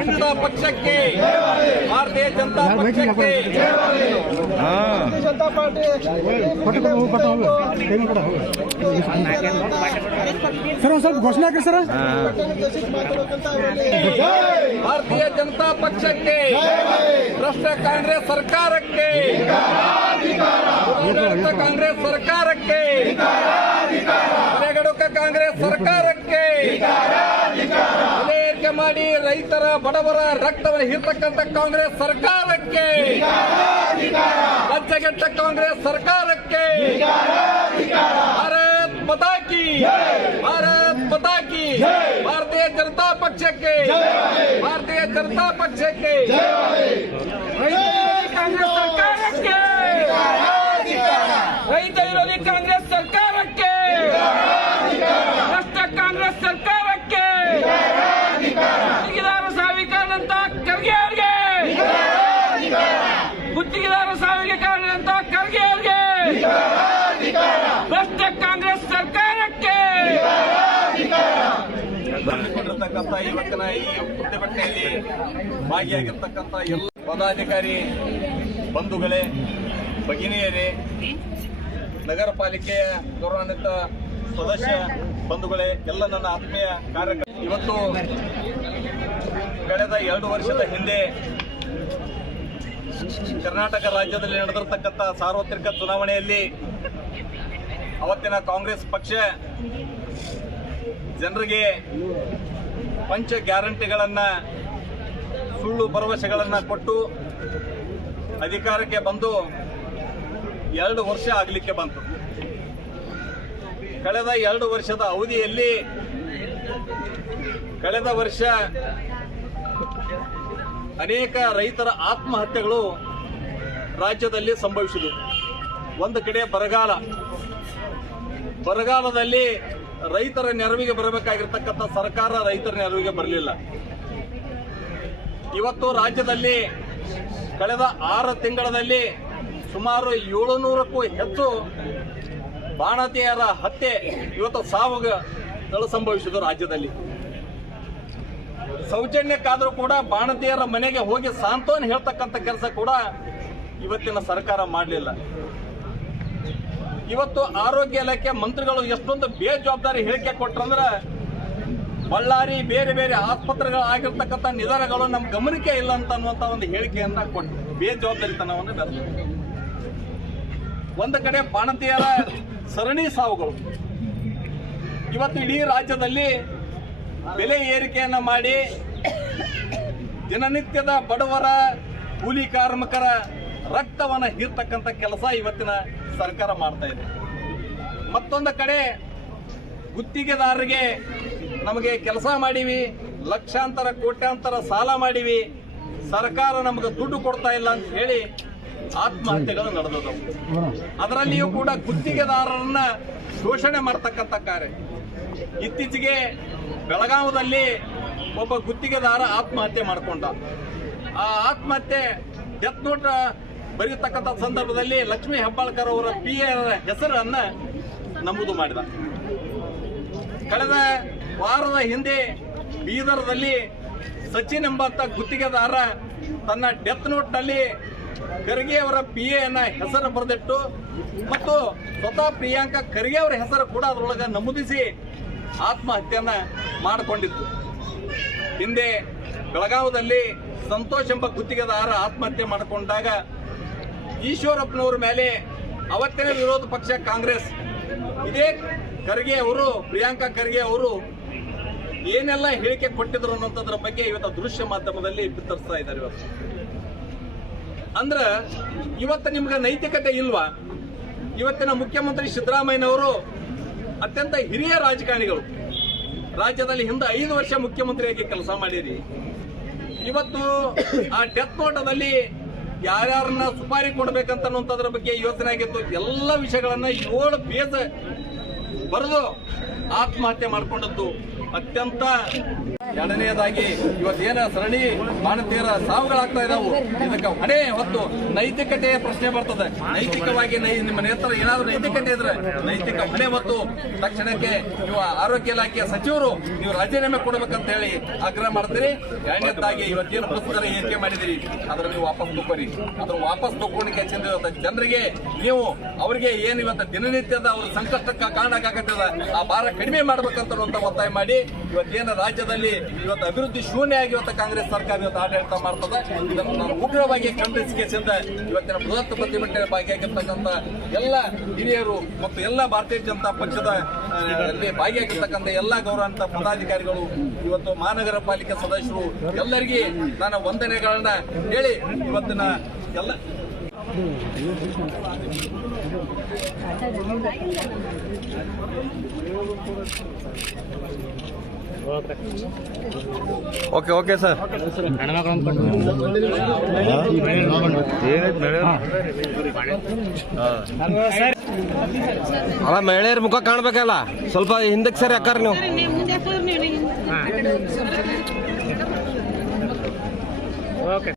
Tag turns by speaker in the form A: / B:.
A: ಜನತಾ ಪಕ್ಷಕ್ಕೆ ಭಾರತೀಯ ಜನತಾ ಪಕ್ಷಕ್ಕೆ
B: ಜನತಾ ಪಾರ್ಟಿ
C: ಸರ್ ಒಂದ್ ಸ್ವಲ್ಪ ಘೋಷಣೆ ಹಾಕ್ರಿ ಸರ್
B: ಮಾತಾಡ್ಬೇಕಂತ ಅವರಲ್ಲಿ
A: ಭಾರತೀಯ ಜನತಾ ಪಕ್ಷಕ್ಕೆ ಭ್ರಷ್ಟ ಕಾಂಗ್ರೆಸ್ ಸರ್ಕಾರಕ್ಕೆ ದುರಾಡಳಿತ ಕಾಂಗ್ರೆಸ್ ಸರ್ಕಾರಕ್ಕೆ ಮನೆಗಡುಕ ಕಾಂಗ್ರೆಸ್ ಸರ್ಕಾರಕ್ಕೆ ಏರಿಕೆ ಮಾಡಿ ರೈತರ ಬಡವರ ರಕ್ತವನ್ನು ಹೀರ್ತಕ್ಕಂಥ ಕಾಂಗ್ರೆಸ್ ಸರ್ಕಾರಕ್ಕೆ ಲಜ್ಜೆಗೆಟ್ಟ ಕಾಂಗ್ರೆಸ್ ಸರ್ಕಾರಕ್ಕೆ ಭಾರತ್ ಪತಾಕಿ ಭಾರತ್ ಪತಾಕಿ, ಭಾರತೀಯ ಜನತಾ ಪಕ್ಷಕ್ಕೆ, ಭಾರತೀಯ ಜನತಾ ಪಕ್ಷಕ್ಕೆ.
D: ಕಾಂಗ್ರೆಸ್ ಸರ್ಕಾರಕ್ಕೆ. ರೈತ ವಿರೋಧಿ ಕಾಂಗ್ರೆಸ್ ಸರ್ಕಾರಕ್ಕೆ ಭ್ರಷ್ಟ ಕಾಂಗ್ರೆಸ್ ಸರ್ಕಾರಕ್ಕೆ ಗುತ್ತಿಗೆದಾರ ಸಾವಿಗೆ ಕಾರಣಂತ ಖರ್ಗೆ ಅವರಿಗೆ ಗುತ್ತಿಗೆದಾರ ಸಾವಿಗೆ ಕಾರಣಂತ ಖರ್ಗೆ ಅವರಿಗೆ. ಭ್ರಷ್ಟ ಕಾಂಗ್ರೆಸ್ ಸರ್ಕಾರಕ್ಕೆ.
A: ಕೊಂಡಿರ್ತಕ್ಕಂಥ ಇವತ್ತಿನ ಈ ಪ್ರತಿಭಟನೆಯಲ್ಲಿ ಭಾಗಿಯಾಗಿರ್ತಕ್ಕಂಥ ಎಲ್ಲ ಪದಾಧಿಕಾರಿ ಬಂಧುಗಳೇ, ಭಗಿನಿಯರೇ ನಗರ ಪಾಲಿಕೆಯ ಗೌರವಾನ್ವಿತ ಸದಸ್ಯ ಬಂಧುಗಳೇ, ಎಲ್ಲ ನನ್ನ ಆತ್ಮೀಯ ಕಾರ್ಯಕರ್ತ ಇವತ್ತು ಕಳೆದ ಎರಡು ವರ್ಷದ ಹಿಂದೆ ಕರ್ನಾಟಕ ರಾಜ್ಯದಲ್ಲಿ ನಡೆದಿರ್ತಕ್ಕಂಥ ಸಾರ್ವತ್ರಿಕ ಚುನಾವಣೆಯಲ್ಲಿ ಅವತ್ತಿನ ಕಾಂಗ್ರೆಸ್ ಪಕ್ಷ ಜನರಿಗೆ ಪಂಚ ಗ್ಯಾರಂಟಿಗಳನ್ನ, ಸುಳ್ಳು ಭರವಸೆಗಳನ್ನ ಕೊಟ್ಟು ಅಧಿಕಾರಕ್ಕೆ ಬಂದು ಎರಡು ವರ್ಷ ಆಗಲಿಕ್ಕೆ ಬಂತು. ಕಳೆದ ಎರಡು ವರ್ಷದ ಅವಧಿಯಲ್ಲಿ ಕಳೆದ ವರ್ಷ ಅನೇಕ ರೈತರ ಆತ್ಮಹತ್ಯೆಗಳು ರಾಜ್ಯದಲ್ಲಿ ಸಂಭವಿಸಿದವು ಒಂದು ಕಡೆ ಬರಗಾಲ. ಬರಗಾಲದಲ್ಲಿ ರೈತರ ನೆರವಿಗೆ ಬರಬೇಕಾಗಿರ್ತಕ್ಕಂಥ ಸರ್ಕಾರ ರೈತರ ನೆರವಿಗೆ ಬರಲಿಲ್ಲ. ಇವತ್ತು ರಾಜ್ಯದಲ್ಲಿ ಕಳೆದ ಆರು ತಿಂಗಳಲ್ಲಿ ಸುಮಾರು ಏಳುನೂರಕ್ಕೂ ಹೆಚ್ಚು ಬಾಣತಿಯರ ಹತ್ಯೆ ಇವತ್ತು ಸಾವುಗಳು ಸಂಭವಿಸಿದವು ರಾಜ್ಯದಲ್ಲಿ. ಸೌಜನ್ಯಕ್ಕಾದರೂ ಕೂಡ ಬಾಣತಿಯರ ಮನೆಗೆ ಹೋಗಿ ಸಾಂತ್ವನ ಹೇಳ್ತಕ್ಕಂಥ ಕೆಲಸ ಕೂಡ ಇವತ್ತಿನ ಸರ್ಕಾರ ಮಾಡಲಿಲ್ಲ. ಇವತ್ತು ಆರೋಗ್ಯ ಇಲಾಖೆ ಮಂತ್ರಿಗಳು ಎಷ್ಟೊಂದು ಬೇಜವಾಬ್ದಾರಿ ಹೇಳಿಕೆ ಕೊಟ್ರಂದ್ರೆ ಬಳ್ಳಾರಿ ಬೇರೆ ಬೇರೆ ಆಸ್ಪತ್ರೆಗಳು ಆಗಿರ್ತಕ್ಕಂಥ ನಿಧಾನಗಳು ನಮ್ಮ ಗಮನಕ್ಕೆ ಇಲ್ಲ ಅಂತ ಅನ್ನುವಂಥ ಒಂದು ಹೇಳಿಕೆಯನ್ನ ಕೊಟ್ಟು ಬೇಜವಾಬ್ದಾರಿತನವನ್ನು ಬೆಳೆದು ಒಂದು ಕಡೆ ಬಾಣತಿಯರ ಸರಣಿ ಸಾವುಗಳು. ಇವತ್ತು ಇಡೀ ರಾಜ್ಯದಲ್ಲಿ ಬೆಲೆ ಏರಿಕೆಯನ್ನ ಮಾಡಿ ದಿನನಿತ್ಯದ ಬಡವರ ಕೂಲಿ ಕಾರ್ಮಿಕರ ರಕ್ತವನ್ನ ಹೀರ್ತಕ್ಕಂಥ ಕೆಲಸ ಇವತ್ತಿನ ಸರ್ಕಾರ ಮಾಡ್ತಾ ಇದೆ. ಮತ್ತೊಂದು ಕಡೆ ಗುತ್ತಿಗೆದಾರರಿಗೆ ನಮಗೆ ಕೆಲಸ ಮಾಡೀವಿ, ಲಕ್ಷಾಂತರ, ಕೋಟ್ಯಾಂತರ ಸಾಲ ಮಾಡೀವಿ. ಸರ್ಕಾರ ನಮಗೆ ದುಡ್ಡು ಕೊಡ್ತಾ ಇಲ್ಲ ಅಂತ ಹೇಳಿ ಆತ್ಮಹತ್ಯೆಗಳು ನಡೆದದವು ಅದರಲ್ಲಿಯೂ ಕೂಡ ಗುತ್ತಿಗೆದಾರರನ್ನ ಶೋಷಣೆ ಮಾಡ್ತಕ್ಕಂಥ ಕಾರ್ಯ. ಇತ್ತೀಚೆಗೆ ಬೆಳಗಾವದಲ್ಲಿ ಒಬ್ಬ ಗುತ್ತಿಗೆದಾರ ಆತ್ಮಹತ್ಯೆ ಮಾಡಿಕೊಂಡ. ಆ ಆತ್ಮಹತ್ಯೆ ಡೆತ್ ನೋಟ್ ಬರೆಯತಕ್ಕಂಥ ಸಂದರ್ಭದಲ್ಲಿ ಲಕ್ಷ್ಮೀ ಹೆಬ್ಬಾಳ್ಕರ್ ಅವರ ಪಿ ಹೆಸರನ್ನ ನಮೂದು ಮಾಡಿದ. ಕಳೆದ ವಾರದ ಹಿಂದೆ ಬೀದರ್ದಲ್ಲಿ ಸಚಿನ್ ಎಂಬಂತ ಗುತ್ತಿಗೆದಾರ ತನ್ನ ಡೆತ್ ನೋಟ್ನಲ್ಲಿ ಖರ್ಗೆ ಅವರ ಪಿ ಎನ್ನ ಹೆಸರು ಬರೆದಿಟ್ಟು ಮತ್ತು ಸ್ವತಃ ಪ್ರಿಯಾಂಕಾ ಖರ್ಗೆ ಅವರ ಹೆಸರು ಕೂಡ ಅದರೊಳಗೆ ನಮೂದಿಸಿ ಆತ್ಮಹತ್ಯೆಯನ್ನ ಮಾಡಿಕೊಂಡಿತ್ತು. ಹಿಂದೆ ಬೆಳಗಾವದಲ್ಲಿ ಸಂತೋಷ್ ಎಂಬ ಗುತ್ತಿಗೆದಾರ ಆತ್ಮಹತ್ಯೆ ಮಾಡಿಕೊಂಡಾಗ ಈಶ್ವರಪ್ಪನವ್ರ ಮೇಲೆ ಅವತ್ತಿನ ವಿರೋಧ ಪಕ್ಷ ಕಾಂಗ್ರೆಸ್. ಇದೇ ಖರ್ಗೆ ಅವರು, ಪ್ರಿಯಾಂಕಾ ಖರ್ಗೆ ಅವರು ಏನೆಲ್ಲ ಹೇಳಿಕೆ ಕೊಟ್ಟಿದ್ರು ಅನ್ನೋಂಥದ್ರ ಬಗ್ಗೆ ಇವತ್ತು ದೃಶ್ಯ ಮಾಧ್ಯಮದಲ್ಲಿ ಬಿತ್ತರಿಸ್ತಾ ಇದ್ದಾರೆ ಇವತ್ತು. ಅಂದ್ರ ಇವತ್ತು ನಿಮ್ಗೆ ನೈತಿಕತೆ ಇಲ್ವಾ? ಇವತ್ತಿನ ಮುಖ್ಯಮಂತ್ರಿ ಸಿದ್ದರಾಮಯ್ಯನವರು ಅತ್ಯಂತ ಹಿರಿಯ ರಾಜಕಾರಣಿಗಳು. ರಾಜ್ಯದಲ್ಲಿ ಹಿಂದೆ ಐದು ವರ್ಷ ಮುಖ್ಯಮಂತ್ರಿಯಾಗಿ ಕೆಲಸ ಮಾಡಿರಿ. ಇವತ್ತು ಆ ಡೆತ್ ನೋಟದಲ್ಲಿ ಯಾರ್ಯಾರನ್ನ ಸುಪಾರಿ ಕೊಡ್ಬೇಕಂತ ಅನ್ನುವಂಥದ್ರ ಬಗ್ಗೆ ಯೋಚನೆ ಆಗಿತ್ತು. ಎಲ್ಲ ವಿಷಯಗಳನ್ನ ಏಳು ಪೇಜ್ ಬರೆದು ಆತ್ಮಹತ್ಯೆ ಮಾಡ್ಕೊಂಡದ್ದು. ಅತ್ಯಂತ ಎರಡನೆಯದಾಗಿ ಇವತ್ತೇನ ಸರಣಿ ಮಾನವೀಯರ ಸಾವುಗಳಾಗ್ತಾ ಇದಾವು. ಇದಕ್ಕೆ ಹಣೆ ಹೊತ್ತು ನೈತಿಕತೆಯ ಪ್ರಶ್ನೆ ಬರ್ತದೆ. ನೈತಿಕವಾಗಿ ನಿಮ್ಮ ನೇತರ ಏನಾದ್ರೂ ನೈತಿಕತೆ ಇದ್ರೆ ನೈತಿಕ ಹಣೆ ಹೊತ್ತು ತಕ್ಷಣಕ್ಕೆ ನೀವು ಆರೋಗ್ಯ ಇಲಾಖೆಯ ಸಚಿವರು ನೀವು ರಾಜೀನಾಮೆ ಕೊಡಬೇಕಂತ ಹೇಳಿ ಆಗ್ರಹ ಮಾಡ್ತೀರಿ. ಎರಡನೇದಾಗಿ ಇವತ್ತೇನು ಪುಸ್ತಕ ಏರಿಕೆ ಮಾಡಿದಿರಿ ಅದ್ರ ನೀವು ವಾಪಸ್ ತಗೋರಿ ಅದ್ರ ವಾಪಸ್ ಹೆಚ್ಚಿನ ಇವತ್ತು ಜನರಿಗೆ ನೀವು ಅವರಿಗೆ ಏನು ದಿನನಿತ್ಯದ ಅವ್ರ ಸಂಕಷ್ಟಕ್ಕೆ ಕಾರಣ ಆ ಭಾರ ಕಡಿಮೆ ಮಾಡ್ಬೇಕಂತ ಒತ್ತಾಯ ಮಾಡಿ ಇವತ್ತೇನು ರಾಜ್ಯದಲ್ಲಿ ಇವತ್ತು ಅಭಿವೃದ್ಧಿ ಶೂನ್ಯ ಆಗಿ ಇವತ್ತು ಕಾಂಗ್ರೆಸ್ ಸರ್ಕಾರ ಇವತ್ತು ಆಡಳಿತ ಮಾಡ್ತದೆ. ಇದನ್ನು ನಾನು ಉಗ್ರವಾಗಿ ಖಂಡಿಸಿಕೆಸಿಂದ ಇವತ್ತಿನ ಬೃಹತ್ ಪ್ರತಿಭಟನೆ ಭಾಗಿಯಾಗಿರ್ತಕ್ಕಂಥ ಎಲ್ಲ ಹಿರಿಯರು ಮತ್ತು ಎಲ್ಲ ಭಾರತೀಯ ಜನತಾ ಪಕ್ಷದ ಭಾಗಿಯಾಗಿರ್ತಕ್ಕಂಥ ಎಲ್ಲ ಗೌರವಾನ್ವಿತ ಪದಾಧಿಕಾರಿಗಳು, ಇವತ್ತು ಮಹಾನಗರ ಪಾಲಿಕೆ ಸದಸ್ಯರು ಎಲ್ಲರಿಗೆ ನನ್ನ ವಂದನೆಗಳನ್ನ ಹೇಳಿ ಇವತ್ತಿನ ಎಲ್ಲ
E: ಓಕೆ ಓಕೆ ಸರ್ ಅಲ್ಲ ಮಹಿಳೆಯರ ಮುಖ ಕಾಣ್ಬೇಕಲ್ಲ. ಸ್ವಲ್ಪ ಹಿಂದಕ್ಕೆ ಸರಿ ಅಕ್ಕಾರ ನೀವು.
D: ಓಕೆ